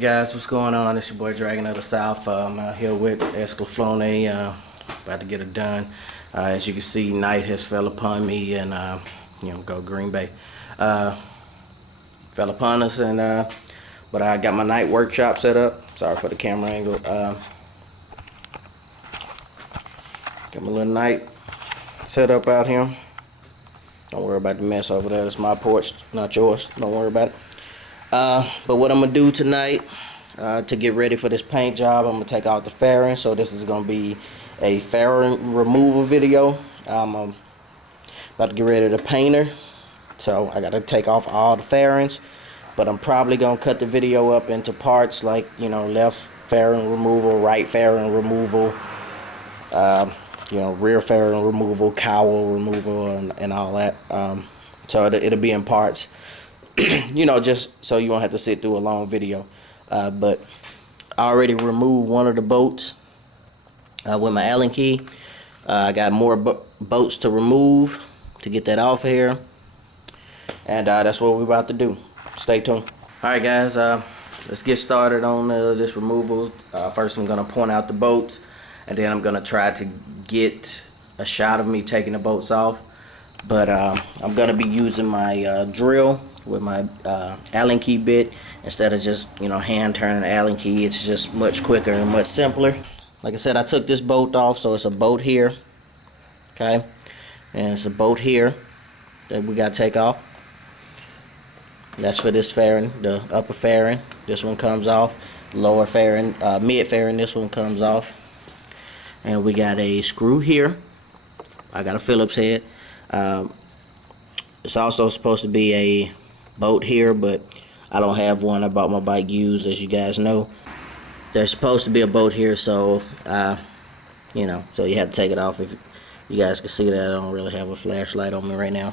Hey guys, what's going on? It's your boy Dragon of the South. I'm out here with Escalaflone, about to get it done. As you can see, night has fell upon me and go Green Bay. Fell upon us, and but I got my night workshop set up. Sorry for the camera angle. Got my little night set up out here. Don't worry about the mess over there. It's my porch, not yours. Don't worry about it. But what I'm gonna do tonight to get ready for this paint job, I'm gonna take out the fairing. So this is gonna be a fairing removal video. I'm about to get rid of the painter, so I gotta take off all the fairings. But I'm probably gonna cut the video up into parts, like left fairing removal, right fairing removal, rear fairing removal, cowl removal, and all that. So it'll be in parts. Just so you won't have to sit through a long video. But I already removed one of the bolts with my Allen key. I got more bolts to remove to get that off of here, and that's what we're about to do. Stay tuned. Alright guys, let's get started on this removal. First I'm going to point out the bolts, and then I'm going to try to get a shot of me taking the bolts off. But I'm going to be using my drill with my Allen key bit instead of just hand turning the Allen key. It's just much quicker and much simpler. Like I said, I took this bolt off, so it's a bolt here, okay, and it's a bolt here that we got to take off. That's for this fairing, the upper fairing. This one comes off. Lower fairing, mid fairing, this one comes off. And we got a screw here. I got a Phillips head. It's also supposed to be a bolt here, but I don't have one. I bought my bike used, as you guys know. There's supposed to be a bolt here, so so you have to take it off. If you guys can see that, I don't really have a flashlight on me right now.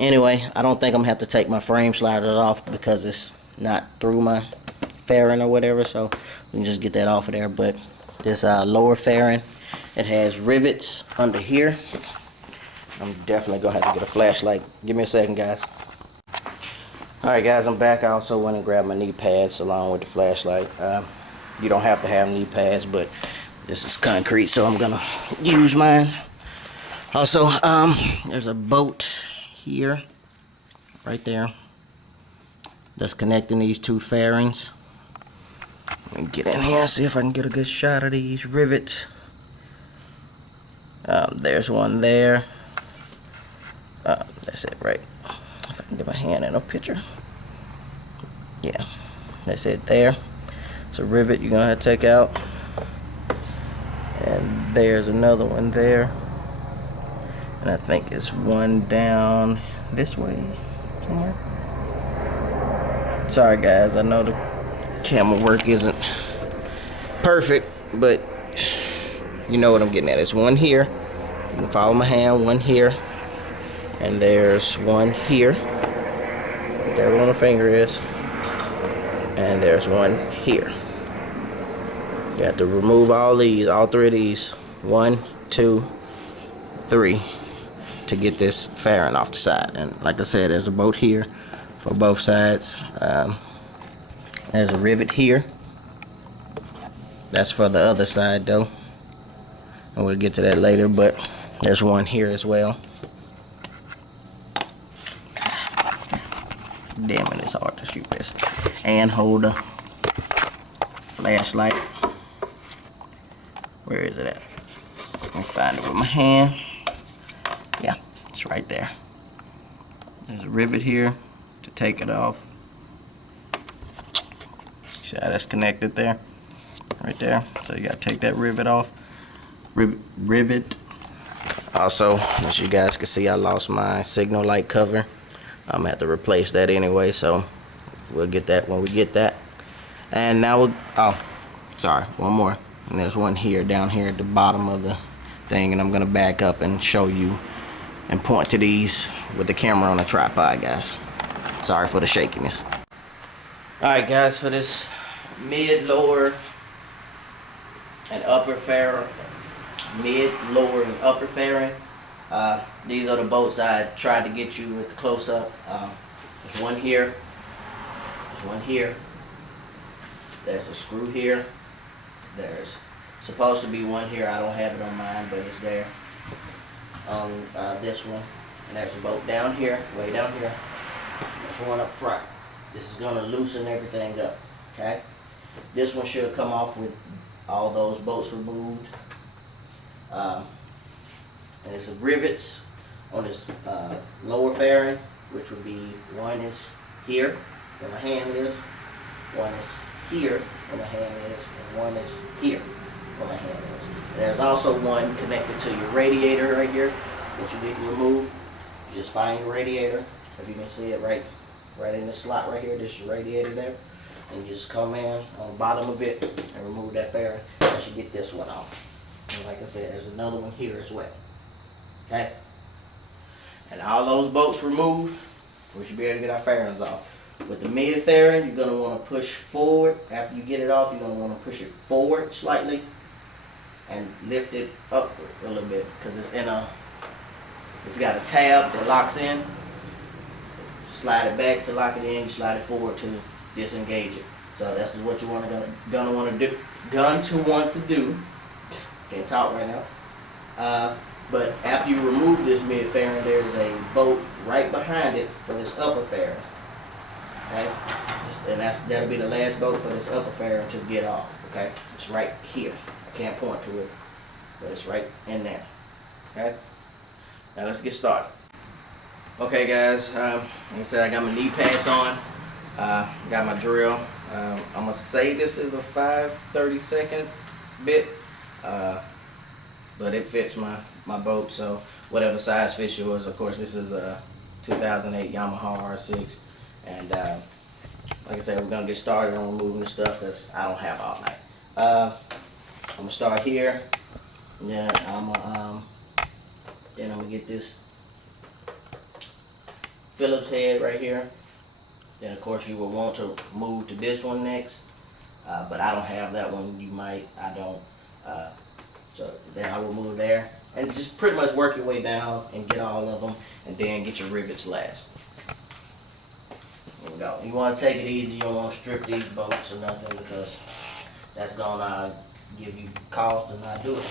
Anyway, I don't think I'm gonna have to take my frame sliders off because it's not through my fairing or whatever, so we can just get that off of there. But this lower fairing, it has rivets under here. I'm definitely gonna have to get a flashlight. Give me a second, guys. Alright guys, I'm back. I also went and grabbed my knee pads along with the flashlight. You don't have to have knee pads, but this is concrete, so I'm gonna use mine. Also, there's a bolt here, right there, that's connecting these two fairings. Let me get in here and see if I can get a good shot of these rivets. There's one there. That's it, right? If I can get my hand in a picture. Yeah, that's it there. It's a rivet you're gonna have to take out. And there's another one there. And I think it's one down this way somewhere. Sorry guys, I know the camera work isn't perfect, but you know what I'm getting at. It's one here. You can follow my hand, one here. And there's one here. There where my finger is. And there's one here. You have to remove all these, all three of these. 1, 2, 3. To get this fairing off the side. And like I said, there's a bolt here for both sides. There's a rivet here. That's for the other side though, and we'll get to that later. But there's one here as well. Damn it, it's hard to shoot this and hold a flashlight. Where is it at? Let me find it with my hand. Yeah, it's right there. There's a rivet here to take it off. See how that's connected there? Right there. So you gotta take that rivet off. Rivet. Also, as you guys can see, I lost my signal light cover. I'm gonna have to replace that anyway, so we'll get that when we get that. And now one more. And there's one here, down here at the bottom of the thing, and I'm gonna back up and show you and point to these with the camera on a tripod, guys. Sorry for the shakiness. Alright guys, for this mid, lower, and upper fairing, mid, lower, and upper fairing, these are the bolts I tried to get you with the close-up. There's one here, there's one here, There's a screw here. There's supposed to be one here. I don't have it on mine, but it's there on this one. And there's a bolt down here, way down here. There's one up front. This is gonna loosen everything up, okay? This one should come off with all those bolts removed. And it's rivets on this lower fairing, which would be one is here where my hand is, one is here where my hand is, and one is here where my hand is. And there's also one connected to your radiator right here that you need to remove. You just find your radiator. If you can see it right in this slot right here, this is your radiator there. And you just come in on the bottom of it and remove that fairing. You should get this one off. And like I said, there's another one here as well. Okay? And all those bolts removed, we should be able to get our fairings off. With the mid fairing, you're going to want to push forward. After you get it off, you're going to want to push it forward slightly and lift it upward a little bit, because it's got a tab that locks in. Slide it back to lock it in. You slide it forward to disengage it. So that's what you're gonna want to do. Can't talk right now. But after you remove this mid fairing, there's a bolt right behind it for this upper fairing. Okay, and that'll be the last bolt for this upper fairing to get off. Okay, it's right here. I can't point to it, but it's right in there. Okay, now let's get started. Okay, guys, like I said, I got my knee pads on. Got my drill. I'm gonna say this is a 5/32 bit, but it fits my boat, so whatever size fits yours. Of course, this is a 2008 Yamaha R6, and like I said, we're gonna get started on removing the stuff because I don't have all night. I'm gonna start here, and then I'm gonna get this Phillips head right here. Then of course you will want to move to this one next, but I don't have that one. You might, I don't. So then I will move there, and just pretty much work your way down and get all of them, and then get your rivets last. There we go. You want to take it easy. You don't want to strip these bolts or nothing, because that's gonna give you cause to not do it.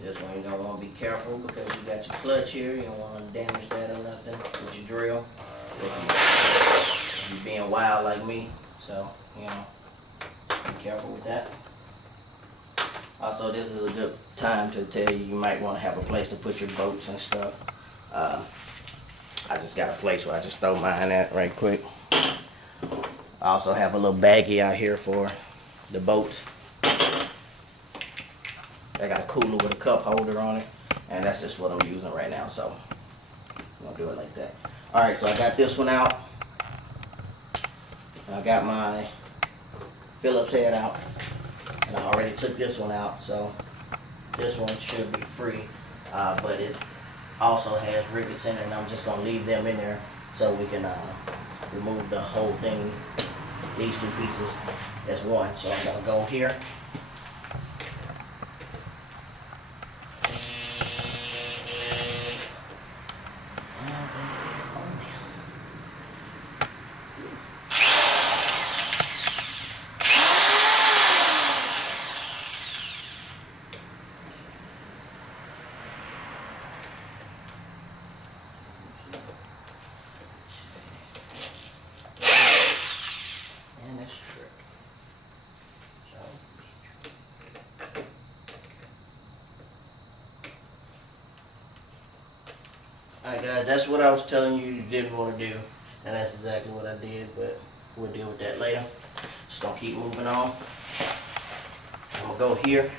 This one you don't want to be careful, because you got your clutch here. You don't want to damage that or nothing with your drill. If you're being wild like me, so you know, be careful with that. Also, this is a good time to tell you might want to have a place to put your bolts and stuff. I just got a place where I just throw mine at right quick. I also have a little baggie out here for the bolts. I got a cooler with a cup holder on it, and that's just what I'm using right now, so I'm gonna do it like that. Alright, so I got this one out. I got my Phillips head out, and I already took this one out, so this one should be free, but it also has rivets in it, and I'm just gonna leave them in there so we can remove the whole thing, these two pieces as one. So I'm gonna go here. Alright guys, that's what I was telling you didn't want to do, and that's exactly what I did, but we'll deal with that later. Just gonna keep moving on. I'm gonna go here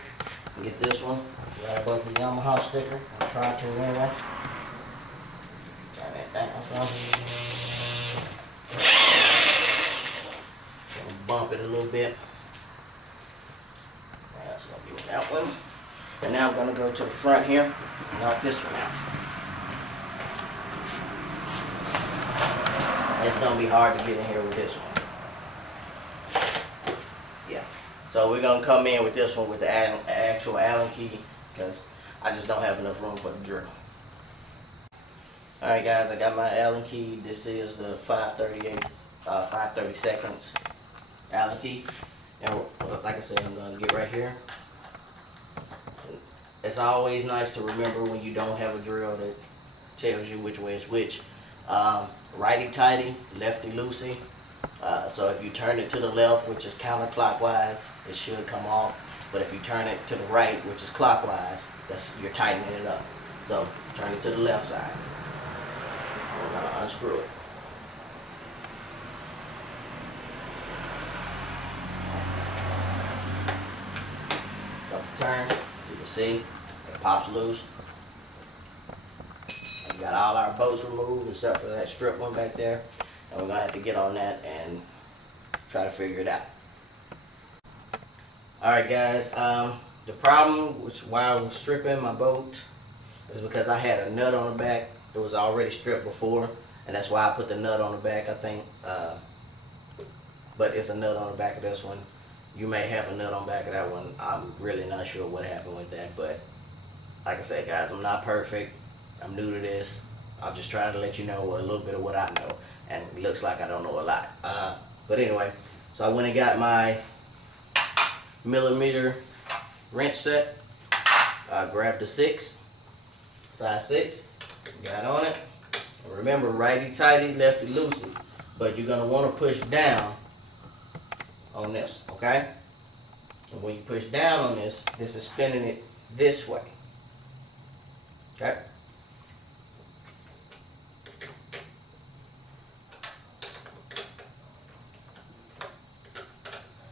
and get this one right above the Yamaha sticker. I'll try to anyway. Turn that down some. Gonna bump it a little bit. That's gonna be with that one. And now I'm gonna go to the front here and knock this one out. It's gonna be hard to get in here with this one. Yeah. So we're gonna come in with this one with the actual Allen key, because I just don't have enough room for the drill. Alright guys, I got my Allen key. This is the 5/32 Allen key. And like I said, I'm going to get right here. It's always nice to remember when you don't have a drill that tells you which way is which. Righty-tighty, lefty-loosey. So if you turn it to the left, which is counterclockwise, it should come off. But if you turn it to the right, which is clockwise, you're tightening it up. So turn it to the left side. We're going to unscrew it. Couple turns, you can see it pops loose. We got all our bolts removed except for that strip one back there. And we're going to have to get on that and try to figure it out. Alright guys, the problem while I was stripping my bolt is because I had a nut on the back. It was already stripped before, and that's why I put the nut on the back, I think. But it's a nut on the back of this one. You may have a nut on the back of that one. I'm really not sure what happened with that, but like I said guys, I'm not perfect. I'm new to this. I'm just trying to let you know a little bit of what I know, and it looks like I don't know a lot. But anyway, so I went and got my millimeter wrench set. I grabbed the 6, size 6, got on it. And remember, righty-tighty, lefty-loosey, but you're gonna want to push down on this, okay? And when you push down on this, this is spinning it this way, okay?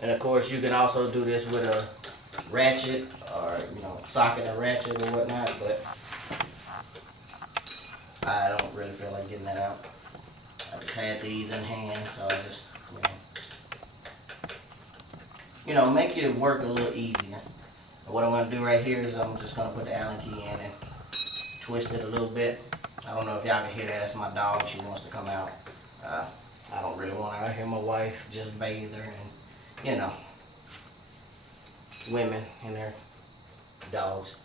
And of course, you can also do this with a ratchet, or socket and ratchet or whatnot, but I don't really feel like getting that out. I just had these in hand, so I just, make it work a little easier. And what I'm going to do right here is I'm just going to put the Allen key in and twist it a little bit. I don't know if y'all can hear that. That's my dog. She wants to come out. I don't really want to hear my wife just bathe her, and women and their dogs.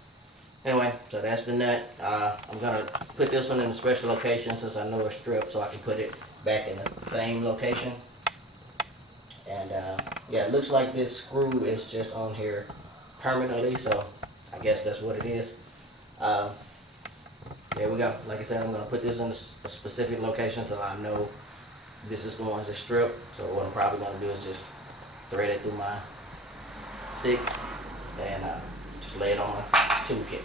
Anyway, so that's the nut. I'm going to put this one in a special location since I know it's stripped, so I can put it back in the same location. And yeah, it looks like this screw is just on here permanently, so I guess that's what it is. There we go. Like I said, I'm going to put this in a specific location so I know this is the ones that strip. So what I'm probably going to do is just thread it through my 6 and just lay it on my toolkit.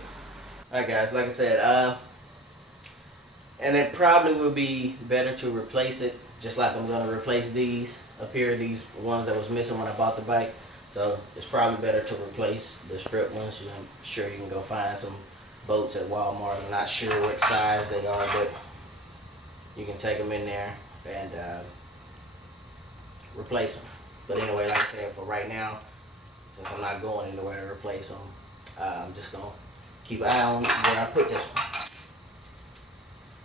Alright guys, like I said, and it probably would be better to replace it, just like I'm going to replace these up here, these ones that was missing when I bought the bike. So it's probably better to replace the strip ones. I'm sure you can go find some bolts at Walmart. I'm not sure what size they are, but you can take them in there and replace them. But anyway, like I said, for right now, since I'm not going anywhere to replace them, I'm just going to keep an eye on where I put this one.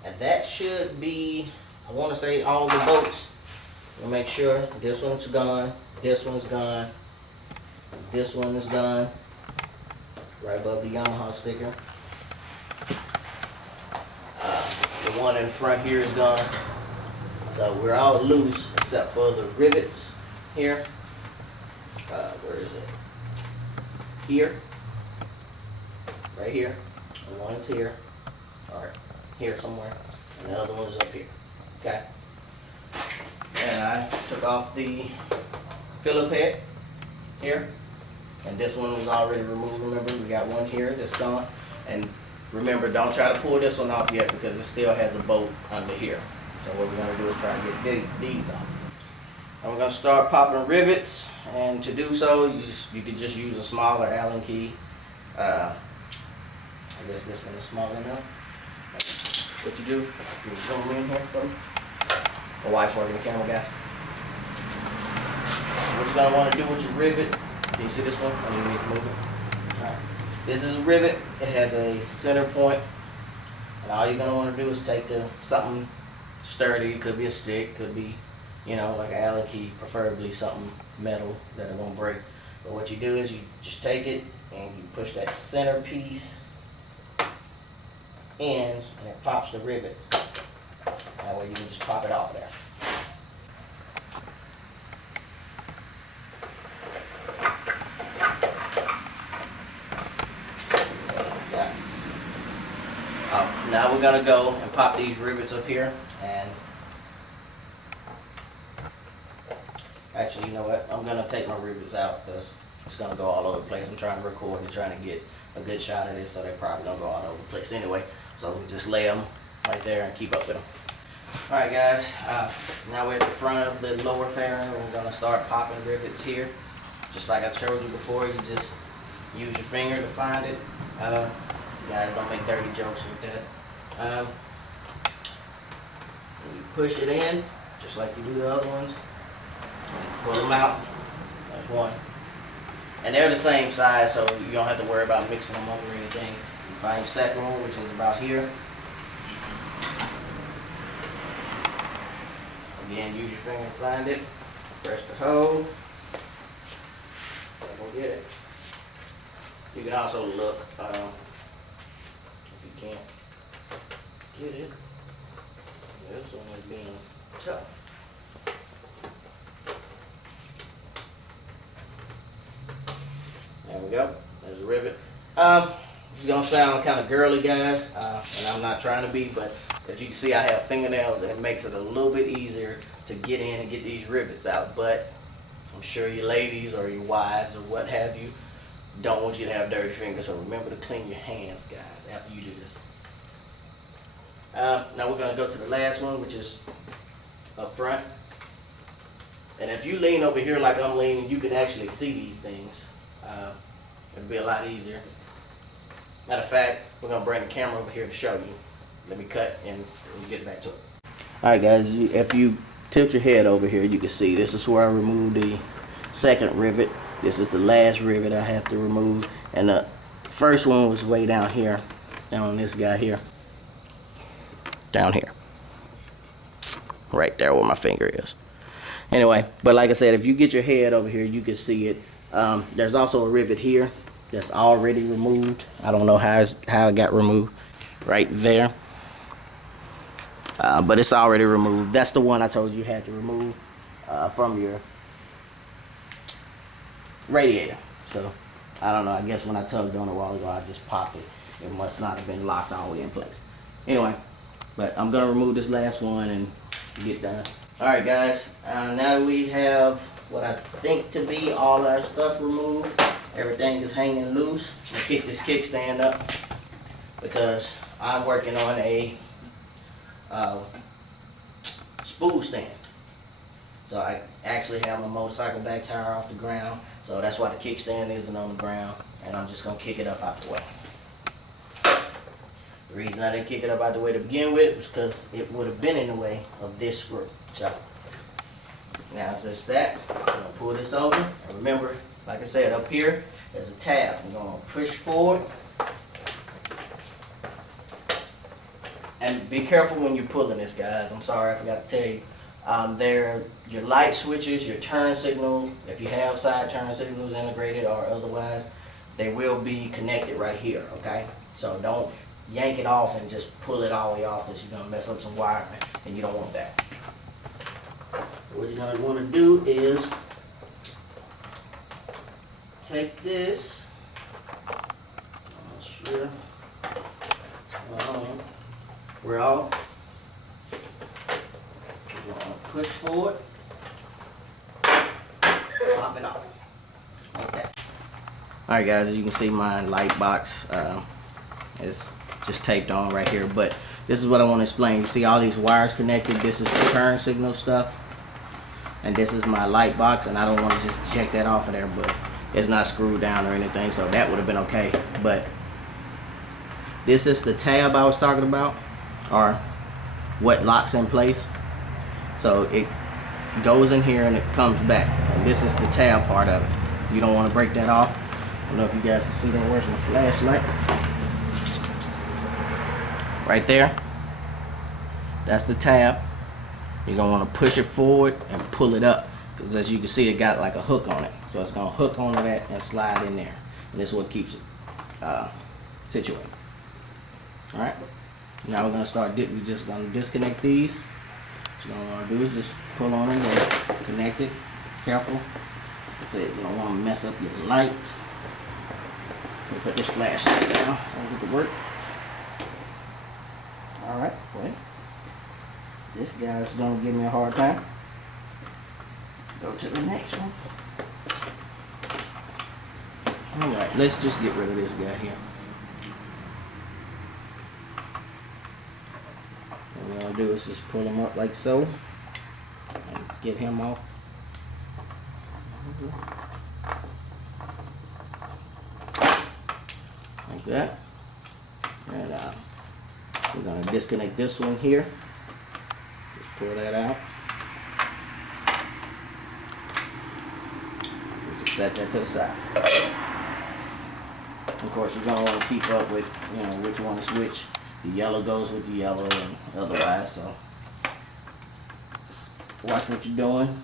And that should be, I want to say, all the bolts. We'll make sure this one's gone, this one's gone, this one is gone, right above the Yamaha sticker. The one in front here is gone. So we're all loose except for the rivets here. Where is it? Here. Right here. And one is here. Or here somewhere. And the other one is up here. Okay. And I took off the Phillip head here. And this one was already removed. Remember, we got one here that's gone. And remember, don't try to pull this one off yet because it still has a bolt under here. So what we're going to do is try to get these off. And we're going to start popping rivets. And to do so, you could just use a smaller Allen key. I guess this one is small enough. What you do, you zoom in here for me. My wife's working the camera, guys. What you're going to want to do with your rivet, can you see this one? I don't even need to move it. Alright. This is a rivet. It has a center point. And all you're going to want to do is take something sturdy. It could be a stick, could be, like an Allen key, preferably something metal that it won't break. But what you do is you just take it and you push that center piece in, and it pops the rivet. That way you can just pop it off there. Yeah. Now we're gonna go and pop these rivets up here, and actually, you know what? I'm gonna take my rivets out because it's gonna go all over the place. I'm trying to record and trying to get a good shot of this, so they're probably gonna go all over the place anyway. So we just lay them right there and keep up with them. All right, guys. Now we're at the front of the lower fairing. We're gonna start popping rivets here, just like I showed you before. You just use your finger to find it. You guys don't make dirty jokes with that. You push it in, just like you do the other ones. Pull them out. There's one. And they're the same size, so you don't have to worry about mixing them up or anything. You find your second one, which is about here. Again, use your finger to find it. Press the hold. Go get it. You can also look if you can't get it. This one is being tough. There we go. There's a rivet. This is gonna sound kind of girly, guys, and I'm not trying to be, but as you can see, I have fingernails, and it makes it a little bit easier to get in and get these rivets out. But I'm sure your ladies or your wives or what have you don't want you to have dirty fingers, so remember to clean your hands, guys, after you do this. Now we're gonna go to the last one, which is up front. And if you lean over here like I'm leaning, you can actually see these things. It'll be a lot easier. Matter of fact, we're gonna bring the camera over here to show you. Let me cut and we'll get back to it. All right, guys, if you tilt your head over here, you can see this is where I removed the second rivet. This is the last rivet I have to remove. And the first one was way down here, down on this guy here. Down here. Right there where my finger is. Anyway, but like I said, if you get your head over here, you can see it. There's also a rivet here that's already removed. I don't know how it got removed. Right there. But it's already removed. That's the one I told you had to remove from your radiator. So, I don't know. I guess when I tugged on it a while ago, I just popped it. It must not have been locked all the way in place. Anyway, but I'm going to remove this last one and get done. Alright, guys. Now we have what I think to be all our stuff removed. Everything is hanging loose. I'm going to kick this kickstand up because I'm working on a spool stand. So I actually have my motorcycle back tire off the ground. So that's why the kickstand isn't on the ground. And I'm just going to kick it up out the way. The reason I didn't kick it up out the way to begin with was because it would have been in the way of this screw. So now it's just that. I'm going to pull this over. And remember, like I said, up here there's a tab. We're going to push forward. And be careful when you're pulling this, guys. I'm sorry, I forgot to tell you. They're your light switches, your turn signal. If you have side turn signals integrated or otherwise, they will be connected right here, okay? So don't yank it off and just pull it all the way off because you're going to mess up some wiring and you don't want that. What you're going to want to do is take this. I'm not sure what's going on. We're off. We're going to push forward. Pop it off. Like that. Alright, guys, as you can see, my light box is just taped on right here. But this is what I want to explain. You see all these wires connected. This is the turn signal stuff. And this is my light box. And I don't want to just eject that off of there. But it's not screwed down or anything. So that would have been okay. But this is the tab I was talking about. Or what locks in place. So it goes in here and it comes back. And this is the tab part of it. You don't want to break that off. I don't know if you guys can see that. Where's my flashlight? Right there. That's the tab. You're going to want to push it forward and pull it up. Because as you can see, it got like a hook on it. So it's going to hook onto that and slide in there. And this is what keeps it situated. Alright. Now we're going to start, we're just going to disconnect these. What you're gonna do is just pull on it and connect it. Careful. Like I said, you don't want to mess up your light. Put this flashlight down. Don't get to work. Alright, well, this guy's gonna give me a hard time. Let's go to the next one. Alright, let's just get rid of this guy here. What we're gonna do is just pull him up like so and get him off. Like that. And we're going to disconnect this one here. Just pull that out. And just set that to the side. Of course, you're going to want to keep up with, which one is which. The yellow goes with the yellow and otherwise, so just watch what you're doing.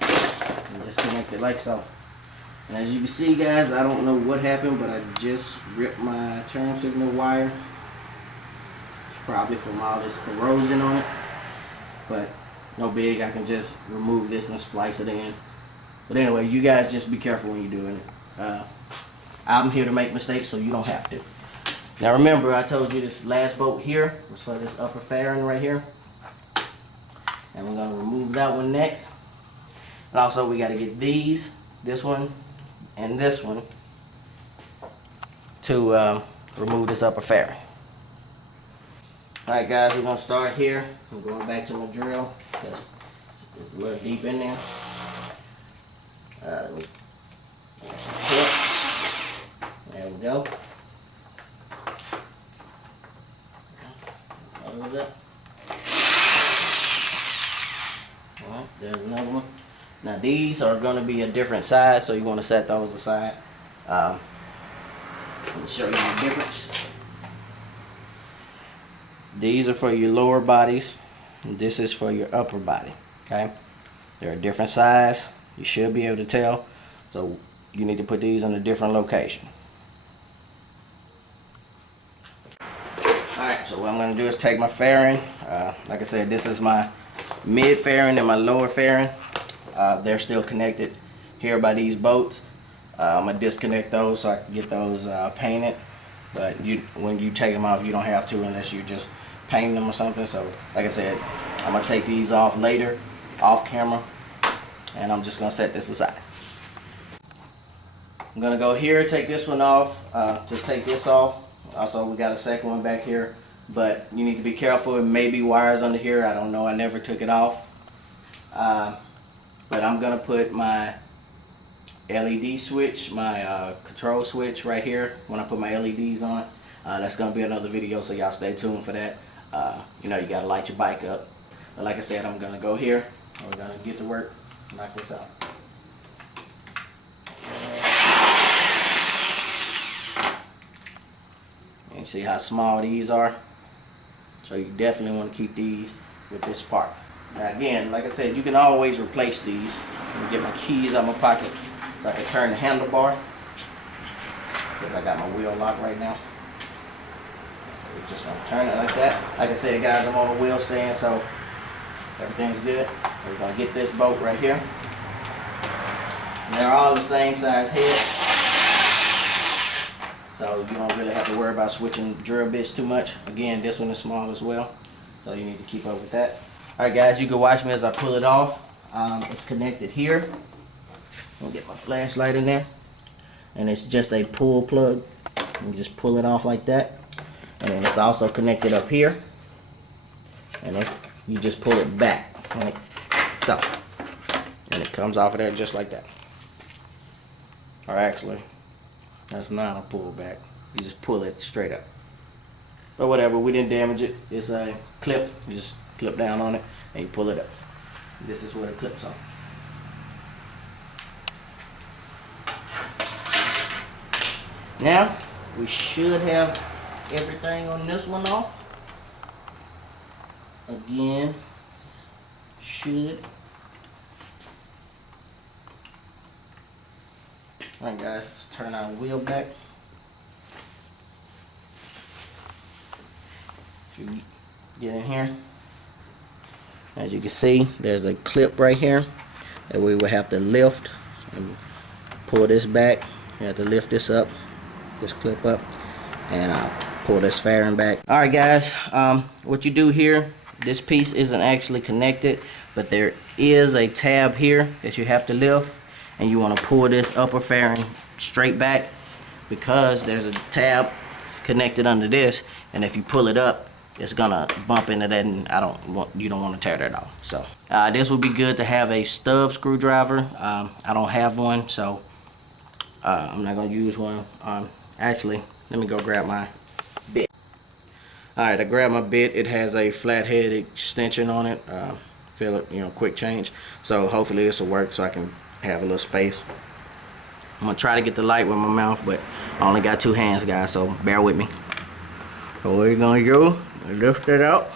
And disconnect it like so. And as you can see, guys, I don't know what happened, but I just ripped my turn signal wire. It's probably from all this corrosion on it, but no big. I can just remove this and splice it in. But anyway, you guys just be careful when you're doing it. I'm here to make mistakes, so you don't have to. Now remember, I told you this last bolt here was for this upper fairing right here. And we're going to remove that one next. And also we got to get this one and this one to remove this upper fairing. Alright guys, we're going to start here. I'm going back to my drill because it's a little deep in there. Let me get some tip. There we go. What was that? Alright, there's another one. Now these are going to be a different size, so you want to set those aside. Let me show you the difference. These are for your lower bodies, and this is for your upper body. Okay, they're a different size. You should be able to tell. So you need to put these in a different location. Alright, so what I'm going to do is take my fairing. Like I said, this is my mid fairing and my lower fairing. They're still connected here by these bolts. I'm going to disconnect those so I can get those painted. But when you take them off, you don't have to unless you're just painting them or something. So like I said, I'm going to take these off later, off camera. And I'm just going to set this aside. I'm going to go here, take this one off, to take this off. Also, we got a second one back here. But you need to be careful. It may be wires under here. I don't know. I never took it off. But I'm going to put my LED switch, my control switch right here when I put my LEDs on. That's going to be another video, so y'all stay tuned for that. You got to light your bike up. But like I said, I'm going to go here. And we're going to get to work. Knock this out. And see how small these are? So you definitely want to keep these with this part. Now again, like I said, you can always replace these. Let me get my keys out of my pocket so I can turn the handlebar. Because I got my wheel locked right now. We're just going to turn it like that. Like I said, guys, I'm on a wheel stand, so everything's good. We're going to get this bolt right here. And they're all the same size head. So you don't really have to worry about switching drill bits too much. Again, this one is small as well. So you need to keep up with that. Alright guys, you can watch me as I pull it off. It's connected here. I'll get my flashlight in there. And it's just a pull plug. You just pull it off like that. And then it's also connected up here. And you just pull it back like so. And it comes off of there just like that. Or actually, that's not a pull back. You just pull it straight up. But whatever, we didn't damage it. It's a clip. You just clip down on it and you pull it up. This is where it clips on. Now we should have everything on this one off. Again, should. Alright guys, let's turn our wheel back. If you get in here, As you can see, there's a clip right here that we will have to lift and pull this back. You have to lift this up, this clip up, and pull this fairing back. Alright guys, what you do here, this piece isn't actually connected, but there is a tab here that you have to lift, and you want to pull this upper fairing straight back because there's a tab connected under this, and if you pull it up, it's gonna bump into that, and you don't want to tear that off. So this would be good to have a stub screwdriver. I don't have one, so I'm not gonna use one. Actually, let me go grab my bit. Alright, I grabbed my bit. It has a flathead extension on it. Feel it, quick change. So hopefully this will work so I can have a little space. I'm gonna try to get the light with my mouth, but I only got 2 hands, guys, so bear with me. So what we're gonna do, lift it up.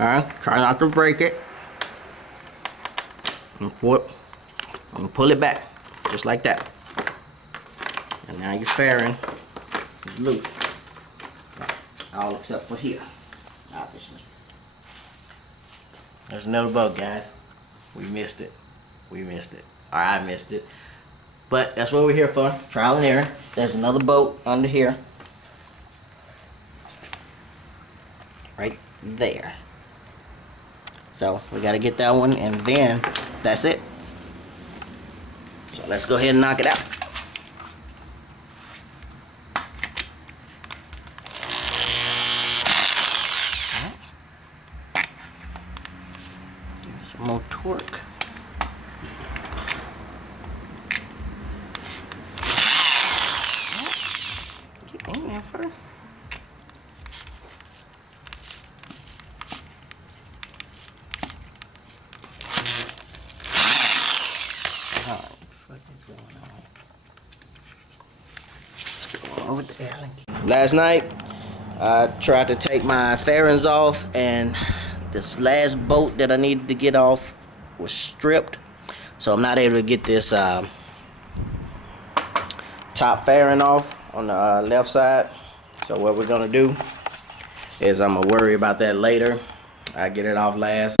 Alright, try not to break it. And pull it back, just like that. And now your fairing is loose. All except for here, obviously. There's another boat, guys. We missed it. We missed it. Or I missed it. But that's what we're here for. Trial and error. There's another boat under here. Right there. So we got to get that one, and then that's it. So let's go ahead and knock it out. Give it some more torque. Get in there first. Last night I tried to take my fairings off, and this last bolt that I needed to get off was stripped, so I'm not able to get this top fairing off on the left side. So what we're gonna do is I'm gonna worry about that later. I get it off last.